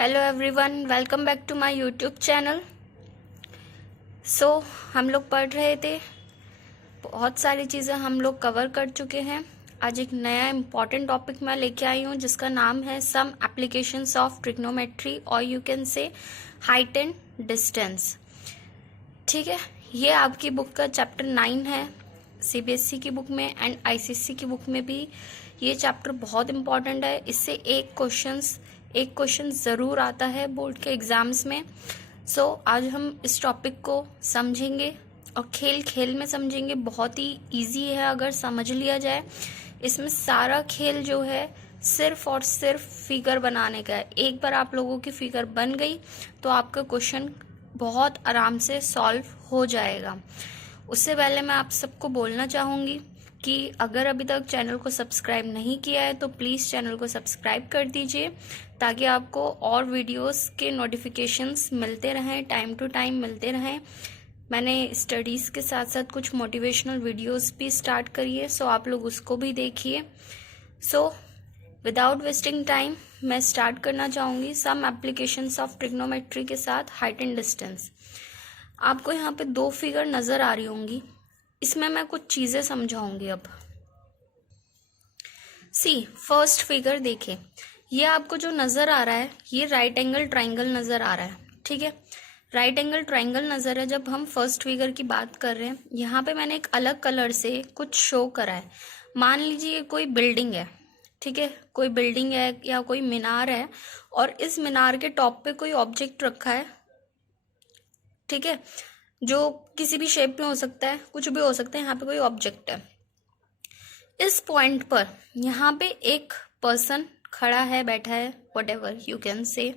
Hello everyone, welcome back to my YouTube channel. हम लोग पढ़ रहे थे, बहुत सारी चीज़ें हम लोग कवर कर चुके हैं। आज एक नया इम्पॉर्टेंट टॉपिक मैं लेके आई हूँ जिसका नाम है सम एप्लीकेशंस ऑफ ट्रिग्नोमेट्री और you can say height and distance. ठीक है, ये आपकी बुक का चैप्टर 9 है। सीबीएसई की बुक में एंड आईसीएसई की बुक में भी ये चैप्टर बहुत इम्पॉर्टेंट है। इससे एक क्वेश्चन ज़रूर आता है बोर्ड के एग्जाम्स में। आज हम इस टॉपिक को समझेंगे और खेल खेल में समझेंगे। बहुत ही इजी है अगर समझ लिया जाए। इसमें सारा खेल जो है सिर्फ और सिर्फ फिगर बनाने का है। एक बार आप लोगों की फिगर बन गई तो आपका क्वेश्चन बहुत आराम से सॉल्व हो जाएगा। उससे पहले मैं आप सबको बोलना चाहूँगी कि अगर अभी तक चैनल को सब्सक्राइब नहीं किया है तो प्लीज़ चैनल को सब्सक्राइब कर दीजिए ताकि आपको और वीडियोस के नोटिफिकेशंस मिलते रहें, टाइम टू टाइम मिलते रहें। मैंने स्टडीज़ के साथ साथ कुछ मोटिवेशनल वीडियोस भी स्टार्ट करी है, सो आप लोग उसको भी देखिए। विदाउट वेस्टिंग टाइम मैं स्टार्ट करना चाहूँगी सम एप्लीकेशंस ऑफ ट्रिग्नोमेट्री के साथ हाइट एंड डिस्टेंस। आपको यहाँ पे 2 फिगर नज़र आ रही होंगी, इसमें मैं कुछ चीज़ें समझाऊंगी। अब फर्स्ट फिगर देखें, ये आपको जो नज़र आ रहा है ये राइट एंगल ट्राइंगल नज़र आ रहा है। ठीक है, राइट एंगल ट्राइंगल नज़र है। जब हम फर्स्ट फिगर की बात कर रहे हैं, यहाँ पे मैंने एक अलग कलर से कुछ शो करा है। मान लीजिए कोई बिल्डिंग है, ठीक है, कोई बिल्डिंग है या कोई मीनार है और इस मीनार के टॉप पे कोई ऑब्जेक्ट रखा है। ठीक है, जो किसी भी शेप में हो सकता है, कुछ भी हो सकता है। यहाँ पे कोई ऑब्जेक्ट है। इस पॉइंट पर यहाँ पे एक पर्सन खड़ा है, बैठा है, व्हाटएवर यू कैन से।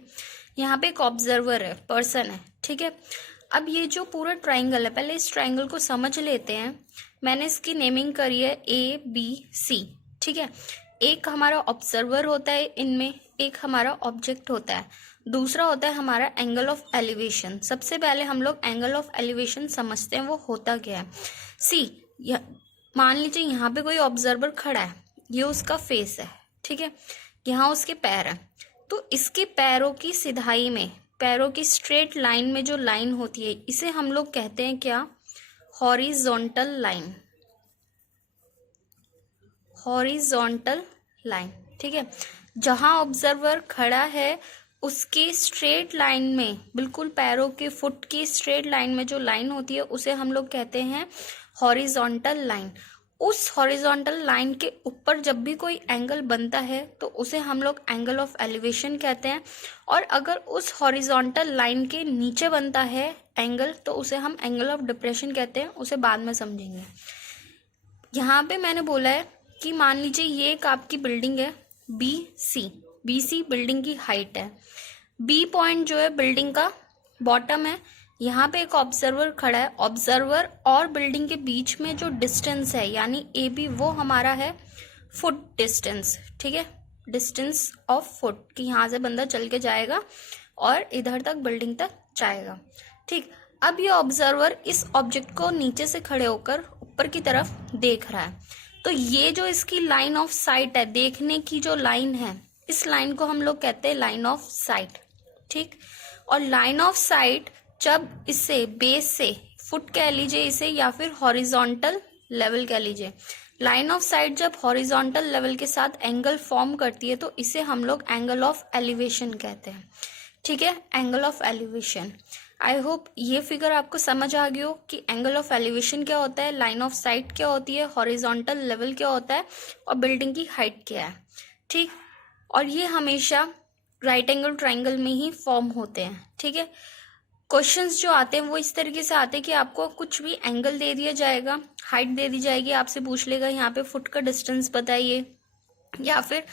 यहाँ पे एक ऑब्जर्वर है, पर्सन है। ठीक है, अब ये जो पूरा ट्राइंगल है, पहले इस ट्राइंगल को समझ लेते हैं। मैंने इसकी नेमिंग करी है ABC। ठीक है, एक हमारा ऑब्जर्वर होता है इनमें, एक हमारा ऑब्जेक्ट होता है, दूसरा होता है हमारा एंगल ऑफ एलिवेशन। सबसे पहले हम लोग एंगल ऑफ एलिवेशन समझते हैं, वो होता क्या है। मान लीजिए यहाँ पे कोई ऑब्जर्वर खड़ा है, ये उसका फेस है। ठीक है, यहाँ उसके पैर है, तो इसके पैरों की सिधाई में, पैरों की स्ट्रेट लाइन में जो लाइन होती है, इसे हम लोग कहते हैं क्या? Horizontal line. Horizontal line. ठीक है, जहां ऑब्जर्वर खड़ा है उसके स्ट्रेट लाइन में, बिल्कुल पैरों के फुट की स्ट्रेट लाइन में जो लाइन होती है उसे हम लोग कहते हैं हॉरिजॉन्टल लाइन। उस हॉरिजॉन्टल लाइन के ऊपर जब भी कोई एंगल बनता है तो उसे हम लोग एंगल ऑफ एलिवेशन कहते हैं। और अगर उस हॉरिजॉन्टल लाइन के नीचे बनता है एंगल तो उसे हम एंगल ऑफ डिप्रेशन कहते हैं। उसे बाद में समझेंगे। यहाँ पे मैंने बोला है कि मान लीजिए ये एक आपकी बिल्डिंग है BC बिल्डिंग की हाइट है। B पॉइंट जो है बिल्डिंग का बॉटम है। यहाँ पे एक ऑब्जर्वर खड़ा है। ऑब्जर्वर और बिल्डिंग के बीच में जो डिस्टेंस है यानी AB, वो हमारा है फुट डिस्टेंस। ठीक है, डिस्टेंस ऑफ फुट कि यहाँ से बंदा चल के जाएगा और इधर तक बिल्डिंग तक जाएगा। ठीक, अब ये ऑब्जर्वर इस ऑब्जेक्ट को नीचे से खड़े होकर ऊपर की तरफ देख रहा है, तो ये जो इसकी लाइन ऑफ साइट है, देखने की जो लाइन है, इस लाइन को हम लोग कहते हैं लाइन ऑफ साइट। ठीक, और लाइन ऑफ साइट जब इससे बेस से, फुट कह लीजिए इसे या फिर हॉरिजॉन्टल लेवल कह लीजिए, लाइन ऑफ साइट जब हॉरिजॉन्टल लेवल के साथ एंगल फॉर्म करती है तो इसे हम लोग एंगल ऑफ एलिवेशन कहते हैं। ठीक है, angle of elevation. I hope ये फिगर आपको समझ आ गई हो कि एंगल ऑफ एलिवेशन क्या होता है, लाइन ऑफ साइट क्या होती है, हॉरिजॉन्टल लेवल क्या होता है और बिल्डिंग की हाइट क्या है। ठीक, और ये हमेशा राइट एंगल ट्राइंगल में ही फॉर्म होते हैं। ठीक है, क्वेश्चंस जो आते हैं वो इस तरीके से आते हैं कि आपको कुछ भी एंगल दे दिया जाएगा, हाइट दे दी जाएगी, आपसे पूछ लेगा यहाँ पे फुट का डिस्टेंस बताइए या फिर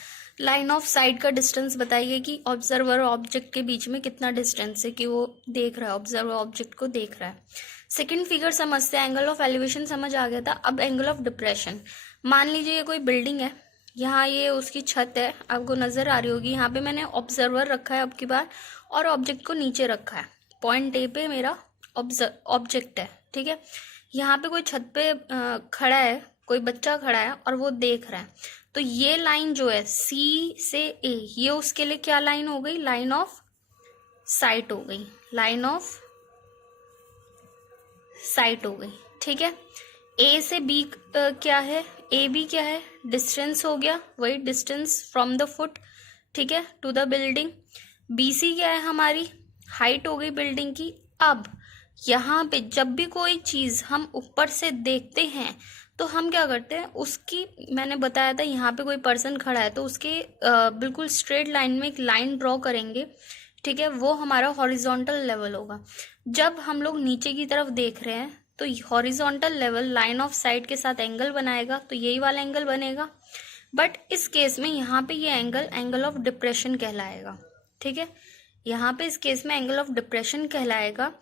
लाइन ऑफ साइट का डिस्टेंस बताइए कि ऑब्जर्वर और ऑब्जेक्ट के बीच में कितना डिस्टेंस है कि वो देख रहा है, ऑब्जर्वर ऑब्जेक्ट को देख रहा है। सेकंड फिगर समझते हैं। एंगल ऑफ एलिवेशन समझ आ गया था, अब एंगल ऑफ डिप्रेशन। मान लीजिए ये कोई बिल्डिंग है, यहाँ ये उसकी छत है, आपको नजर आ रही होगी। यहाँ पे मैंने ऑब्जर्वर रखा है अब की बार और ऑब्जेक्ट को नीचे रखा है। पॉइंट A पे मेरा ऑब्जेक्ट है। ठीक है, यहाँ पे कोई छत पे खड़ा है, कोई बच्चा खड़ा है और वो देख रहा है, तो ये लाइन जो है C से A, ये उसके लिए क्या लाइन हो गई? लाइन ऑफ साइट हो गई, लाइन ऑफ साइट हो गई, ठीक है। ए से बी क्या है, ए बी क्या है, डिस्टेंस हो गया, वही डिस्टेंस फ्रॉम द फुट, ठीक है, to the building. B C क्या है हमारी, हाइट हो गई बिल्डिंग की। अब यहाँ पे जब भी कोई चीज हम ऊपर से देखते हैं तो हम क्या करते हैं, उसकी, मैंने बताया था यहाँ पे कोई पर्सन खड़ा है तो उसके बिल्कुल स्ट्रेट लाइन में एक लाइन ड्रॉ करेंगे, ठीक है, वो हमारा हॉरिजॉन्टल लेवल होगा। जब हम लोग नीचे की तरफ देख रहे हैं तो horizontal level line of site के साथ एंगल बनाएगा, तो यही वाला एंगल बनेगा। बट इस केस में यहाँ पे ये एंगल ऑफ डिप्रेशन कहलाएगा, ठीक है। यहाँ पे इस केस में एंगल ऑफ डिप्रेशन कहलाएगा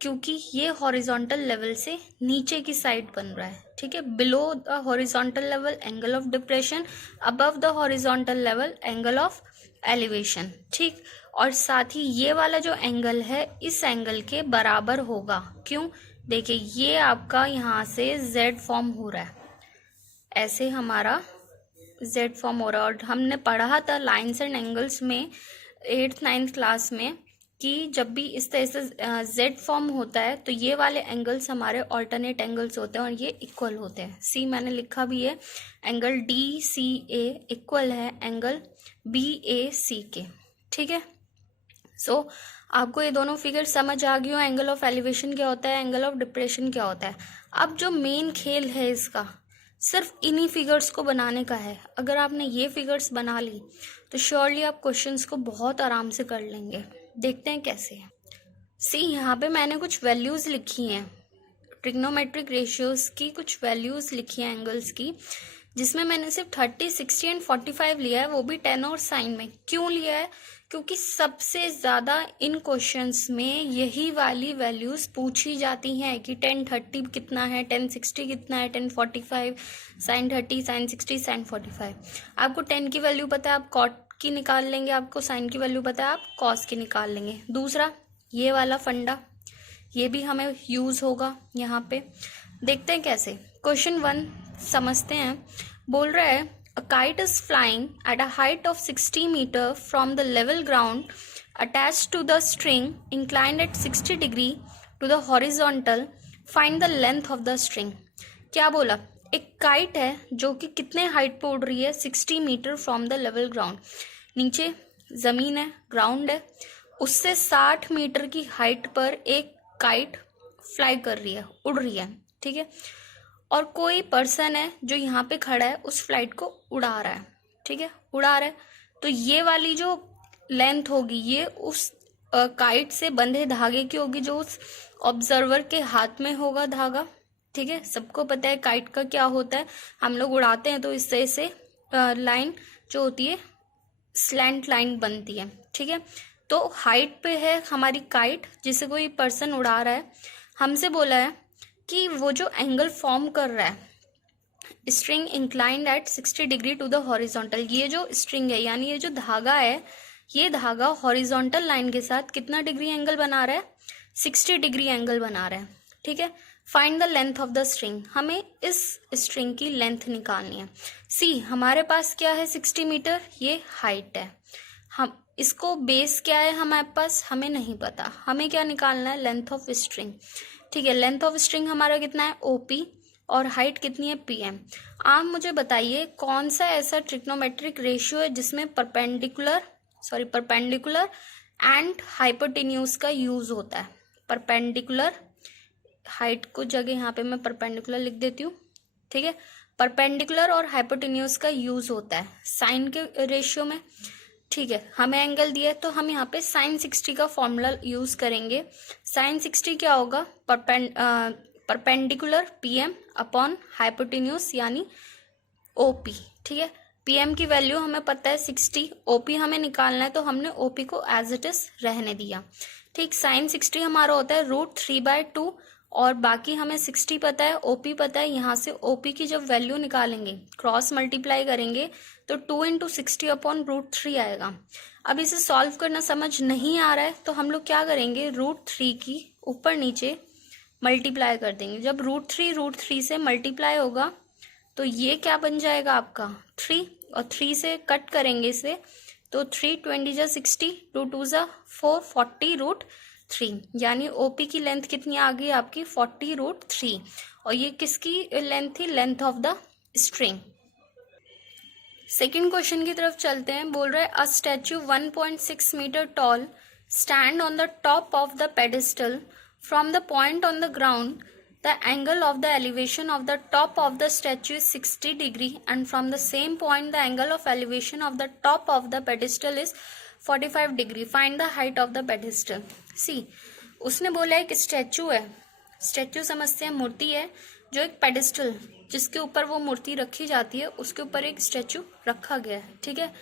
क्योंकि ये हॉरिजॉन्टल लेवल से नीचे की साइड बन रहा है, ठीक है। Below the horizontal level angle of depression, above the horizontal level angle of elevation, ठीक। और साथ ही ये वाला जो एंगल है इस एंगल के बराबर होगा। क्यों, देखिए ये आपका यहाँ से जेड फॉर्म हो रहा है, ऐसे हमारा जेड फॉर्म हो रहा है। और हमने पढ़ा था लाइन्स एंड एंगल्स में 8th 9th क्लास में कि जब भी इस तरह से जेड फॉर्म होता है तो ये वाले एंगल्स हमारे ऑल्टरनेट एंगल्स होते हैं और ये इक्वल होते हैं। सी मैंने लिखा भी है, एंगल डी सी ए इक्वल है एंगल बी ए सी के, ठीक है। सो आपको ये दोनों फिगर समझ आ गई हो, एंगल ऑफ एलिवेशन क्या होता है, एंगल ऑफ डिप्रेशन क्या होता है। अब जो मेन खेल है इसका सिर्फ इन्हीं फिगर्स को बनाने का है। अगर आपने ये फिगर्स बना ली तो श्योरली आप क्वेश्चंस को बहुत आराम से कर लेंगे। देखते हैं कैसे है। सी यहाँ पे मैंने कुछ वैल्यूज लिखी हैं, ट्रिग्नोमेट्रिक रेशियोज की कुछ वैल्यूज लिखी हैं एंगल्स की, जिसमें मैंने सिर्फ 30, 60 एंड 45 लिया है, वो भी 10 और साइन में। क्यों लिया है, क्योंकि सबसे ज़्यादा इन क्वेश्चंस में यही वाली वैल्यूज़ पूछी जाती हैं कि 10-30 कितना है, 10-60 कितना है, 10-45, साइन 30, साइन 60, साइन 45। आपको 10 की वैल्यू पता है, आप कॉट की निकाल लेंगे, आपको साइन की वैल्यू पता है, आप कॉस की निकाल लेंगे। दूसरा ये वाला फंडा, ये भी हमें यूज़ होगा यहाँ पे। देखते हैं कैसे। क्वेश्चन 1 समझते हैं। बोल रहा है a kite is flying at a height of 60 meter from the level ground attached to the string inclined at 60 degree to the horizontal. Find the length of the string. क्या बोला, एक काइट है जो कि कितने हाइट पे उड़ रही है, 60 metre from the level ground, नीचे जमीन है, ग्राउंड है, उससे 60 मीटर की हाइट पर एक काइट फ्लाई कर रही है, उड़ रही है, ठीक है। और कोई पर्सन है जो यहाँ पे खड़ा है उस फ्लाइट को उड़ा रहा है, ठीक है, उड़ा रहा है। तो ये वाली जो लेंथ होगी ये उस काइट से बंधे धागे की होगी जो उस ऑब्जर्वर के हाथ में होगा धागा, ठीक है। सबको पता है काइट का क्या होता है, हम लोग उड़ाते हैं तो इस तरह से लाइन जो होती है स्लैंट लाइन बनती है, ठीक है। तो हाइट पे है हमारी काइट जिसे कोई पर्सन उड़ा रहा है। हमसे बोला है कि वो जो एंगल फॉर्म कर रहा है, string inclined at 60 degree to the horizontal, ये जो स्ट्रिंग है यानी ये जो धागा है, ये धागा हॉरिजॉन्टल लाइन के साथ कितना डिग्री एंगल बना रहा है, 60 डिग्री एंगल बना रहा है, ठीक है। Find the length of the string, हमें इस स्ट्रिंग की लेंथ निकालनी है। सी हमारे पास क्या है, 60 मीटर, ये हाइट है। हम इसको बेस क्या है हमारे पास, हमें नहीं पता, हमें क्या निकालना है, लेंथ ऑफ स्ट्रिंग, ठीक है। लेंथ ऑफ स्ट्रिंग हमारा कितना है, ओपी, और हाइट कितनी है, पीएम। आप मुझे बताइए कौन सा ऐसा ट्रिग्नोमेट्रिक रेशियो है जिसमें परपेंडिकुलर एंड हाइपोटेन्यूज का यूज होता है। परपेंडिकुलर, हाइट को जगह यहाँ पे मैं परपेंडिकुलर लिख देती हूँ, ठीक है। परपेंडिकुलर और हाइपोटेन्यूज का यूज होता है साइन के रेशियो में, ठीक है। हमें एंगल दिया है तो हम यहाँ पे साइन 60 का फॉर्मूला यूज करेंगे। साइन 60 क्या होगा, परपेंडिकुलर पीएम अपॉन हाइपोटेन्यूज यानी ओपी, ठीक है। पीएम की वैल्यू हमें पता है 60, ओपी हमें निकालना है तो हमने ओपी को एज इट इज रहने दिया, ठीक। साइन 60 हमारा होता है √3/2 और बाकी हमें 60 पता है, ओपी पता है। यहाँ से ओपी की जब वैल्यू निकालेंगे, क्रॉस मल्टीप्लाई करेंगे तो 2 × 60 अपॉन √3 आएगा। अब इसे सॉल्व करना समझ नहीं आ रहा है तो हम लोग क्या करेंगे, √3 की ऊपर नीचे मल्टीप्लाई कर देंगे। जब √3 से मल्टीप्लाई होगा तो ये क्या बन जाएगा आपका 3, और 3 से कट करेंगे इसे तो 3 20 जा 60, 2 2 जा 4, 40√3, यानी ओपी की लेंथ कितनी आ गई आपकी 40√3। और ये किसकी लेंथ थी, length of the string. Second question की तरफ चलते हैं। बोल रहा है a statue 1.6 metre tall stand on the top of the pedestal from the point on the ground the angle of the elevation of the top of the statue is 60 degree and from the same point the angle of elevation of the top of the pedestal is 45 degree. Find the height of the pedestal. See, उसने बोला एक statue है, statue समझते हैं मूर्ति है, जो एक pedestal जिसके ऊपर वो मूर्ति रखी जाती है उसके ऊपर एक स्टैचू रखा गया है। ठीक है,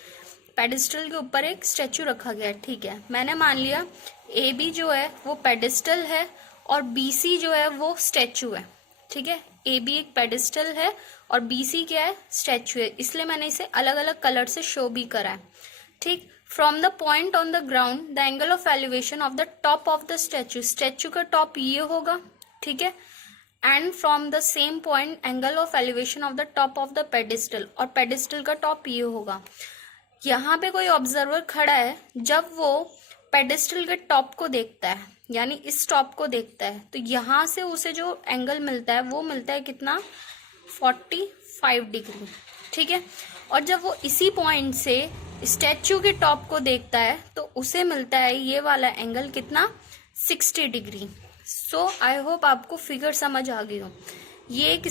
पेडिस्टल के ऊपर एक स्टैचू रखा गया है। ठीक है, मैंने मान लिया ए बी जो है वो पेडिस्टल है और BC जो है वो स्टैचू है। ठीक है, AB एक पेडिस्टल है और BC क्या है, स्टैचू है, इसलिए मैंने इसे अलग अलग कलर से शो भी करा है। ठीक, from the point on the ground the angle of elevation of the top of the statue, statue का टॉप ये होगा। ठीक है, and from the same point angle of elevation of the top of the pedestal, और pedestal का top ये होगा। यहाँ पे कोई ऑब्जर्वर खड़ा है, जब वो पेडिस्टल के टॉप को देखता है यानी इस टॉप को देखता है तो यहाँ से उसे जो एंगल मिलता है वो मिलता है कितना, 45 डिग्री। ठीक है, और जब वो इसी पॉइंट से स्टैचू के टॉप को देखता है तो उसे मिलता है ये वाला एंगल कितना, 60 डिग्री। सो आई होप आपको फिगर समझ आ गई हो। ये एक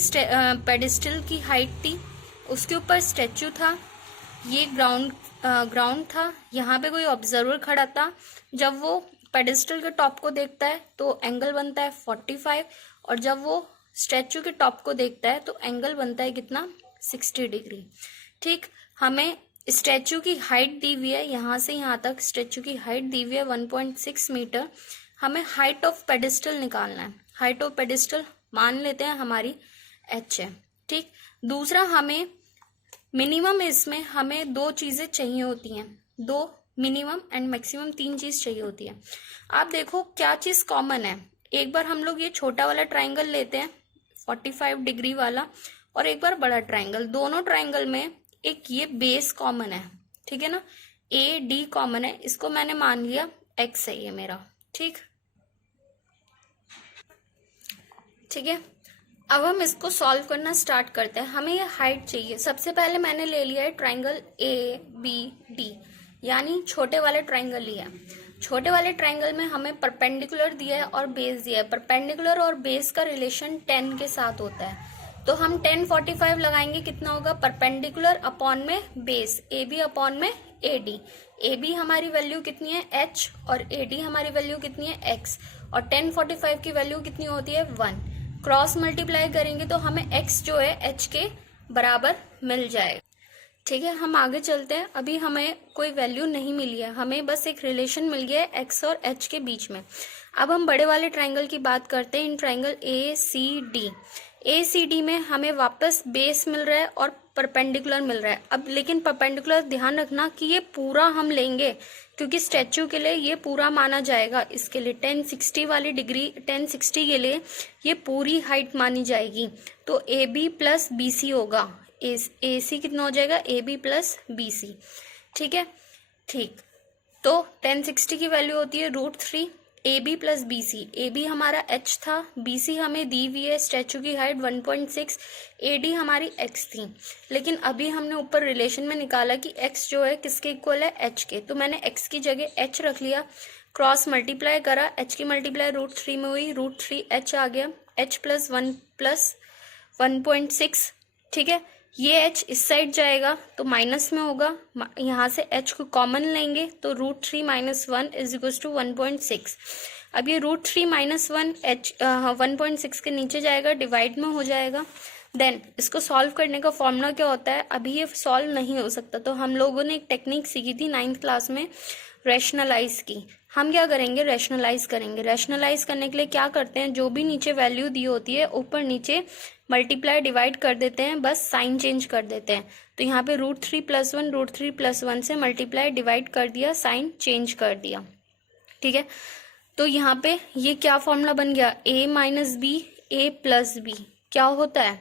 पेडिस्टल की हाइट थी, उसके ऊपर स्टैचू था, ये ग्राउंड था, यहाँ पे कोई ऑब्जर्वर खड़ा था, जब वो पेडिस्टल के टॉप को देखता है तो एंगल बनता है 45, और जब वो स्टैचू के टॉप को देखता है तो एंगल बनता है कितना, 60 डिग्री। ठीक, हमें स्टैचू की हाइट दी हुई है, यहाँ से यहाँ तक स्टैचू की हाइट दी हुई है 1.6 मीटर। हमें हाइट ऑफ पेडिस्टल निकालना है। हाइट ऑफ पेडिस्टल मान लेते हैं हमारी h है। ठीक, दूसरा हमें मिनिमम, इसमें हमें दो चीजें चाहिए होती हैं, दो मिनिमम एंड मैक्सिमम 3 चीज चाहिए होती है। आप देखो क्या चीज कॉमन है। एक बार हम लोग ये छोटा वाला ट्राइंगल लेते हैं 45 डिग्री वाला, और एक बार बड़ा ट्राइंगल। दोनों ट्राइंगल में एक ये बेस कॉमन है। ठीक है ना, AD कॉमन है, इसको मैंने मान लिया x है ये मेरा। ठीक है, अब हम इसको सॉल्व करना स्टार्ट करते हैं। हमें ये हाइट चाहिए। सबसे पहले मैंने ले लिया है ट्राइंगल ABD, यानी छोटे वाले ट्राइंगल लिया। छोटे वाले ट्राइंगल में हमें परपेंडिकुलर दिया है और बेस दिया है। परपेंडिकुलर और बेस का रिलेशन 10 के साथ होता है, तो हम 10 45 लगाएंगे, कितना होगा, परपेंडिकुलर अपॉन में बेस, AB अपॉन में AD। AB हमारी वैल्यू कितनी है, H, और AD हमारी वैल्यू कितनी है, X, और 10 45 की वैल्यू कितनी होती है, 1। क्रॉस मल्टीप्लाई करेंगे तो हमें x जो है h के बराबर मिल जाएगा। ठीक है, हम आगे चलते हैं। अभी हमें कोई वैल्यू नहीं मिली है, हमें बस एक रिलेशन मिल गया है x और h के बीच में। अब हम बड़े वाले ट्राइंगल की बात करते हैं, इन ट्राइंगल ACD। ACD में हमें वापस बेस मिल रहा है और परपेंडिकुलर मिल रहा है। अब लेकिन परपेंडिकुलर ध्यान रखना कि ये पूरा हम लेंगे, क्योंकि स्टैचू के लिए ये पूरा माना जाएगा। इसके लिए 1060 वाली डिग्री, 1060 के लिए ये पूरी हाइट मानी जाएगी। तो AB प्लस BC होगा, AC कितना हो जाएगा, AB प्लस BC। ठीक है, ठीक, तो 1060 की वैल्यू होती है √3 AB प्लस BC। AB हमारा h था, BC हमें दी हुई है स्टैचू की हाइट 1.6, AD हमारी x थी। लेकिन अभी हमने ऊपर रिलेशन में निकाला कि x जो है किसके इक्वल है, h के, तो मैंने x की जगह h रख लिया, क्रॉस मल्टीप्लाई करा, h की मल्टीप्लाई √3 में हुई, √3h आ गया, h प्लस 1 प्लस 1.6। ठीक है, ये h इस साइड जाएगा तो माइनस में होगा, यहाँ से h को कॉमन लेंगे तो √3 माइनस 1 इज इक्वल टू 1.6। अब ये √3 माइनस 1 1.6 के नीचे जाएगा, डिवाइड में हो जाएगा। देन इसको सॉल्व करने का फॉर्मूला क्या होता है, अभी ये सॉल्व नहीं हो सकता, तो हम लोगों ने एक टेक्निक सीखी थी 9th क्लास में, रैशनलाइज की। हम क्या करेंगे, रैशनलाइज करेंगे। रैशनलाइज करने के लिए क्या करते हैं, जो भी नीचे वैल्यू दी होती है ऊपर नीचे मल्टीप्लाई डिवाइड कर देते हैं, बस साइन चेंज कर देते हैं। तो यहाँ पे √3 प्लस 1 √3 प्लस 1 से मल्टीप्लाई डिवाइड कर दिया, साइन चेंज कर दिया। ठीक है, तो यहाँ पे ये क्या फॉर्मूला बन गया, a minus B, a plus B क्या होता है,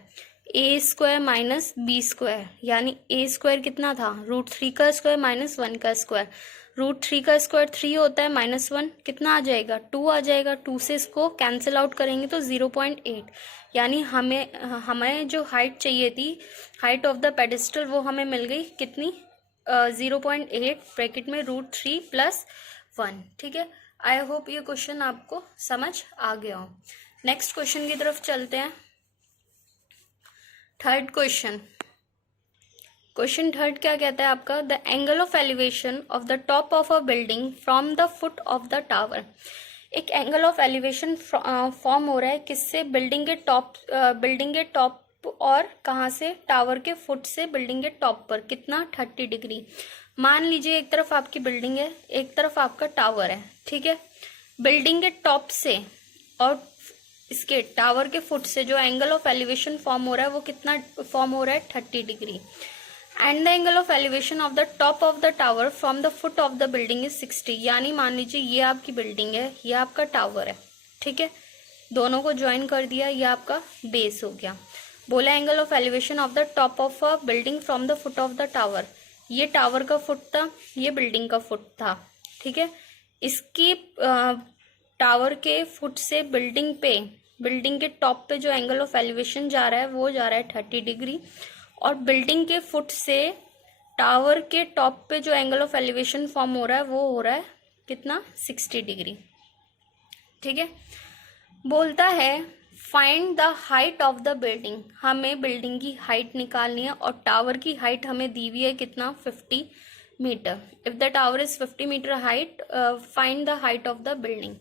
A square minus B square, यानी ए स्क्वायर कितना था, √3 का स्क्वायर माइनस 1 का स्क्वायर। √3 का स्क्वायर 3 होता है, -1 कितना आ जाएगा, 2 आ जाएगा। 2 से इसको कैंसिल आउट करेंगे तो 0.8, यानी हमें जो हाइट चाहिए थी, हाइट ऑफ द पेडिस्टल, वो हमें मिल गई कितनी, 0.8 ब्रैकेट में √3 + 1। ठीक है, आई होप ये क्वेश्चन आपको समझ आ गया हो। नेक्स्ट क्वेश्चन की तरफ चलते हैं। थर्ड क्वेश्चन थर्ड क्या कहता है आपका, the angle of elevation of the top of a building from the foot of the tower. एक एंगल ऑफ एलिवेशन फॉर्म हो रहा है किससे, बिल्डिंग के टॉप और कहाँ से, टावर के फुट से बिल्डिंग के टॉप पर, कितना, 30 डिग्री। मान लीजिए एक तरफ आपकी बिल्डिंग है, एक तरफ आपका टावर है। ठीक है, बिल्डिंग के टॉप से और इसके टावर के फुट से जो एंगल ऑफ एलिवेशन फॉर्म हो रहा है वो कितना फॉर्म हो रहा है, 30 degree. And the angle of elevation of the top of the tower from the foot of the building is 60। यानी मान लीजिए ये आपकी बिल्डिंग है, ये आपका टावर है। ठीक है, दोनों को ज्वाइन कर दिया, ये आपका बेस हो गया। बोला angle of elevation of the top of a building from the foot of the tower, ये टावर का फुट था, ये बिल्डिंग का फुट था। ठीक है, इसकी टावर के फुट से बिल्डिंग के टॉप पे जो एंगल ऑफ एलिवेशन जा रहा है वो जा रहा है 30 डिग्री, और बिल्डिंग के फुट से टावर के टॉप पे जो एंगल ऑफ एलिवेशन फॉर्म हो रहा है वो हो रहा है कितना, 60 डिग्री। ठीक है, बोलता है find the height of the building, हमें बिल्डिंग की हाइट निकालनी है और टावर की हाइट हमें दी हुई है कितना, 50 metre. If the tower is 50 metre height, find the height of the building.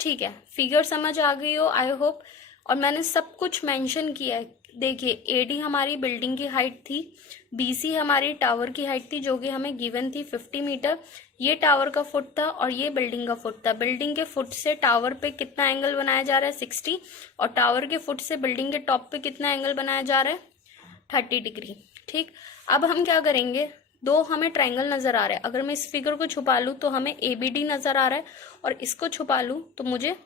ठीक है, फिगर समझ आ गई हो आई होप, और मैंने सब कुछ मेंशन किया है। देखिए एडी हमारी बिल्डिंग की हाइट थी, बीसी हमारी टावर की हाइट थी जो कि हमें गिवन थी 50 मीटर, ये टावर का फुट था और ये बिल्डिंग का फुट था। बिल्डिंग के फुट से टावर पे कितना एंगल बनाया जा रहा है, 60, और टावर के फुट से बिल्डिंग के टॉप पे कितना एंगल बनाया जा रहा है, 30 डिग्री। ठीक, अब हम क्या करेंगे, दो हमें ट्रायंगल नजर आ रहा है, अगर मैं इस फिगर को छुपा लूँ तो हमें ABD नजर आ रहा है, और इसको छुपा लूँ तो मुझे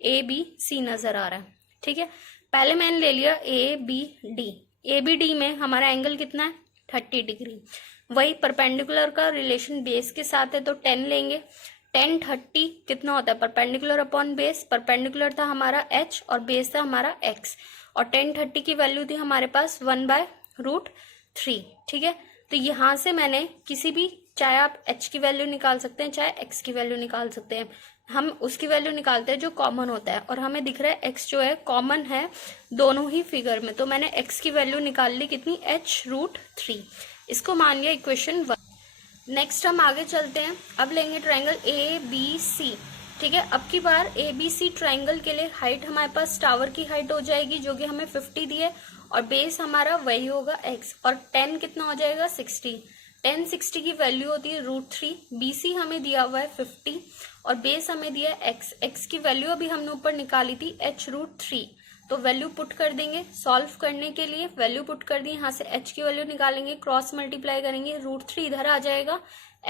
ABC नजर आ रहा है। ठीक है, पहले मैंने ले लिया ABD, ABD में हमारा एंगल कितना है, 30 डिग्री। वही परपेंडिकुलर का रिलेशन बेस के साथ है तो 10 लेंगे, 10 30 कितना होता है, परपेंडिकुलर अपॉन बेस, परपेंडिकुलर था हमारा H और बेस था हमारा X, और 10 30 की वैल्यू थी हमारे पास 1/√3। ठीक है, तो यहाँ से मैंने किसी भी, चाहे आप H की वैल्यू निकाल सकते हैं, चाहे X की वैल्यू निकाल सकते हैं, हम उसकी वैल्यू निकालते हैं जो कॉमन होता है, और हमें दिख रहा है X जो है कॉमन है दोनों ही फिगर में, तो मैंने X की वैल्यू निकाल ली कितनी, H√3। इसको मान लिया इक्वेशन 1। नेक्स्ट हम आगे चलते हैं, अब लेंगे ट्रायंगल ABC। ठीक है, अब की बार ABC ट्रायंगल के लिए हाइट हमारे पास टावर की हाइट हो जाएगी जो कि हमें 50 दी है, और बेस हमारा वही होगा X, और 10 कितना हो जाएगा, 60। 10 60 की वैल्यू होती है √3, BC हमें दिया हुआ है 50 और बेस हमें दिया है X। X की वैल्यू अभी हमने ऊपर निकाली थी H√3, तो वैल्यू पुट कर देंगे, सॉल्व करने के लिए वैल्यू पुट कर दी, यहाँ से H की वैल्यू निकालेंगे, क्रॉस मल्टीप्लाई करेंगे, √3 इधर आ जाएगा,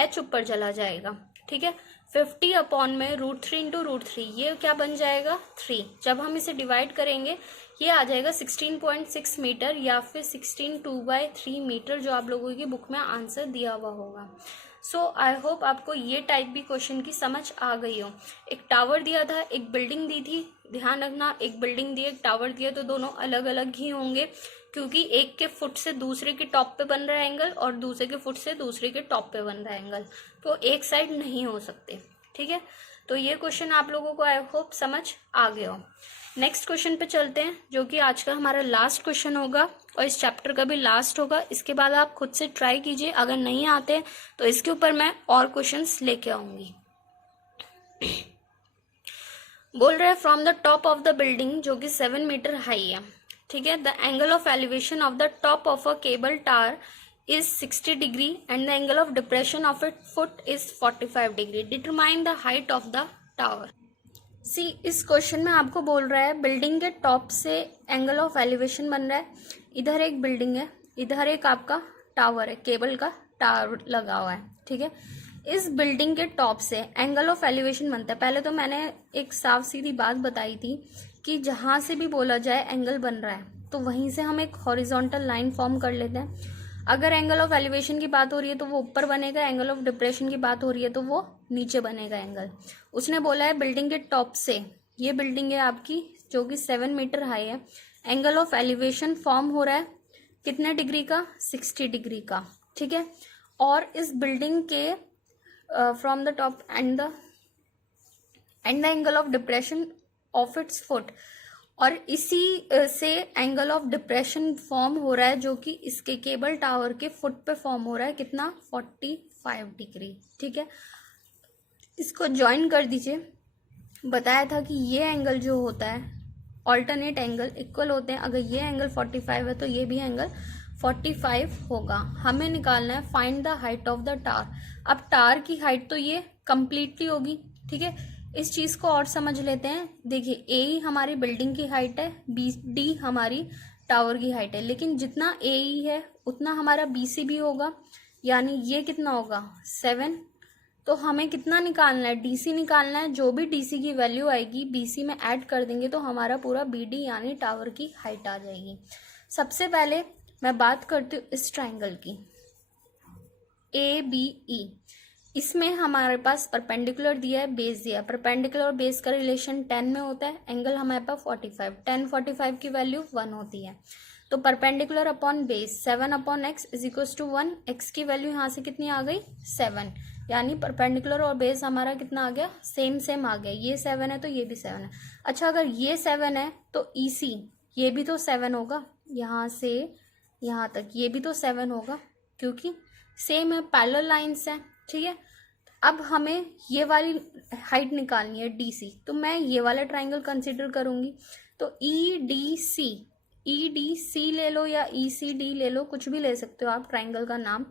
H ऊपर चला जाएगा। ठीक है, 50 अपॉन में √3 इंटू √3, ये क्या बन जाएगा, 3। जब हम इसे डिवाइड करेंगे ये आ जाएगा 16.6 मीटर या फिर 16/2/3 मीटर, जो आप लोगों की बुक में आंसर दिया हुआ होगा। सो आई होप आपको ये टाइप भी क्वेश्चन की समझ आ गई हो। एक टावर दिया था, एक बिल्डिंग दी थी, ध्यान रखना एक बिल्डिंग दी, एक टावर दिया, तो दोनों अलग अलग ही होंगे, क्योंकि एक के फुट से दूसरे के टॉप पे बन रहा है एंगल और दूसरे के फुट से दूसरे के टॉप पे बन रहा है एंगल, तो एक साइड नहीं हो सकते। ठीक है, तो ये क्वेश्चन आप लोगों को आई होप समझ आ गया हो। नेक्स्ट क्वेश्चन पे चलते हैं, जो कि आज का हमारा लास्ट क्वेश्चन होगा और इस चैप्टर का भी लास्ट होगा। इसके बाद आप खुद से ट्राई कीजिए, अगर नहीं आते तो इसके ऊपर मैं और क्वेश्चंस लेके आऊंगी। बोल रहे हैं from the top of the building, जो कि 7 मीटर हाई है। ठीक है, the angle of elevation of the top of a cable tower is 60 degree and the angle of depression of its foot is 45 degree. Determine the height of the tower. सी इस question में आपको बोल रहा है building के top से angle of elevation बन रहा है, इधर एक बिल्डिंग है, इधर एक आपका टावर है, केबल का टावर लगा हुआ है। ठीक है, इस बिल्डिंग के टॉप से एंगल ऑफ एलिवेशन बनता है। पहले तो मैंने एक साफ सीधी बात बताई थी कि जहां से भी बोला जाए एंगल बन रहा है, तो वहीं से हम एक हॉरिजॉन्टल लाइन फॉर्म कर लेते हैं। अगर एंगल ऑफ एलिवेशन की बात हो रही है तो वो ऊपर बनेगा, एंगल ऑफ डिप्रेशन की बात हो रही है तो वो नीचे बनेगा एंगल। उसने बोला है बिल्डिंग के टॉप से, ये बिल्डिंग है आपकी जो कि 7 मीटर हाई है, एंगल ऑफ एलिवेशन फॉर्म हो रहा है कितने डिग्री का, 60 डिग्री का, ठीक है। और इस बिल्डिंग के from the top and the angle of depression of its foot, और इसी से एंगल ऑफ डिप्रेशन फॉर्म हो रहा है जो कि इसके केबल टावर के फुट पे फॉर्म हो रहा है कितना, 45 डिग्री, ठीक है। इसको ज्वाइन कर दीजिए। बताया था कि ये एंगल जो होता है ऑल्टरनेट एंगल इक्वल होते हैं, अगर ये एंगल 45 है तो ये भी एंगल 45 होगा। हमें निकालना है find the height of the tower. अब टावर की हाइट तो ये कंप्लीटली होगी, ठीक है। इस चीज को और समझ लेते हैं। देखिए ए हमारी बिल्डिंग की हाइट है, बी डी हमारी टावर की हाइट है, लेकिन जितना ए है उतना हमारा बीसी भी होगा, यानी ये कितना होगा 7। तो हमें कितना निकालना है, डीसी निकालना है। जो भी डीसी की वैल्यू आएगी बीसी में ऐड कर देंगे तो हमारा पूरा बीडी यानी टावर की हाइट आ जाएगी। सबसे पहले मैं बात करती हूँ इस ट्राइंगल की, ए बी ई। इसमें हमारे पास परपेंडिकुलर दिया है, बेस दिया है। परपेंडिकुलर और बेस का रिलेशन 10 में होता है, एंगल हमारे पास 45, 10 45 की वैल्यू 1 होती है। तो perpendicular upon base 7 upon X is equal to 1। X की वैल्यू यहाँ से कितनी आ गई 7, यानी परपेंडिकुलर और बेस हमारा कितना आ गया, सेम आ गया। ये 7 है तो ये भी 7 है। अच्छा अगर ये 7 है तो ईसी ये भी तो 7 होगा, यहाँ से यहाँ तक ये भी तो 7 होगा क्योंकि सेम है, पैरेलल लाइंस हैं, ठीक है। अब हमें ये वाली हाइट निकालनी है डीसी, तो मैं ये वाला ट्राइंगल कंसीडर करूंगी। तो ईडीसी ले लो या ईसीडी ले लो, कुछ भी ले सकते हो आप ट्राइंगल का नाम।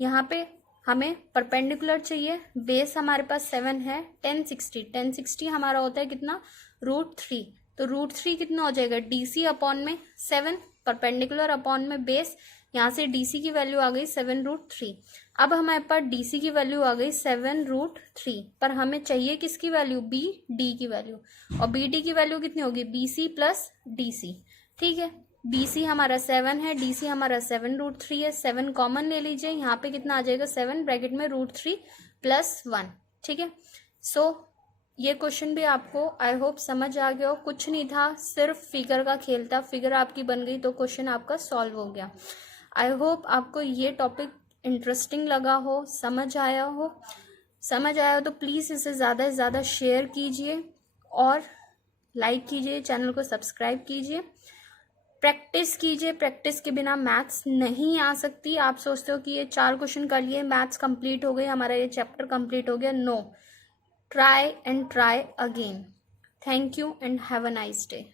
यहाँ पे हमें परपेंडिकुलर चाहिए, बेस हमारे पास 7 है, 1060 हमारा होता है कितना, √3। तो √3 कितना हो जाएगा, डीसी अपॉन में 7, परपेंडिकुलर अपॉन में बेस। यहाँ से डीसी की वैल्यू आ गई 7√3। अब हमारे पास डीसी की वैल्यू आ गई 7√3, पर हमें चाहिए किसकी वैल्यू, बी डी की वैल्यू। और बी डी की वैल्यू कितनी होगी, बीसी प्लस डीसी, ठीक है। बीसी हमारा 7 है, डीसी हमारा 7√3 है, 7 कॉमन ले लीजिए, यहाँ पे कितना आ जाएगा 7 ब्रैकेट में √3 + 1, ठीक है। सो ये क्वेश्चन भी आपको आई होप समझ आ गया हो। कुछ नहीं था, सिर्फ फिगर का खेल था, फिगर आपकी बन गई तो क्वेश्चन आपका सॉल्व हो गया। आई होप आपको ये टॉपिक इंटरेस्टिंग लगा हो, समझ आया हो तो प्लीज़ इसे ज़्यादा से ज़्यादा शेयर कीजिए और लाइक कीजिए, चैनल को सब्सक्राइब कीजिए, प्रैक्टिस कीजिए। प्रैक्टिस के बिना मैथ्स नहीं आ सकती। आप सोचते हो कि ये 4 क्वेश्चन कर लिए मैथ्स कंप्लीट हो गई, हमारा ये चैप्टर कंप्लीट हो गया, no, try and try again. Thank you and have a nice day.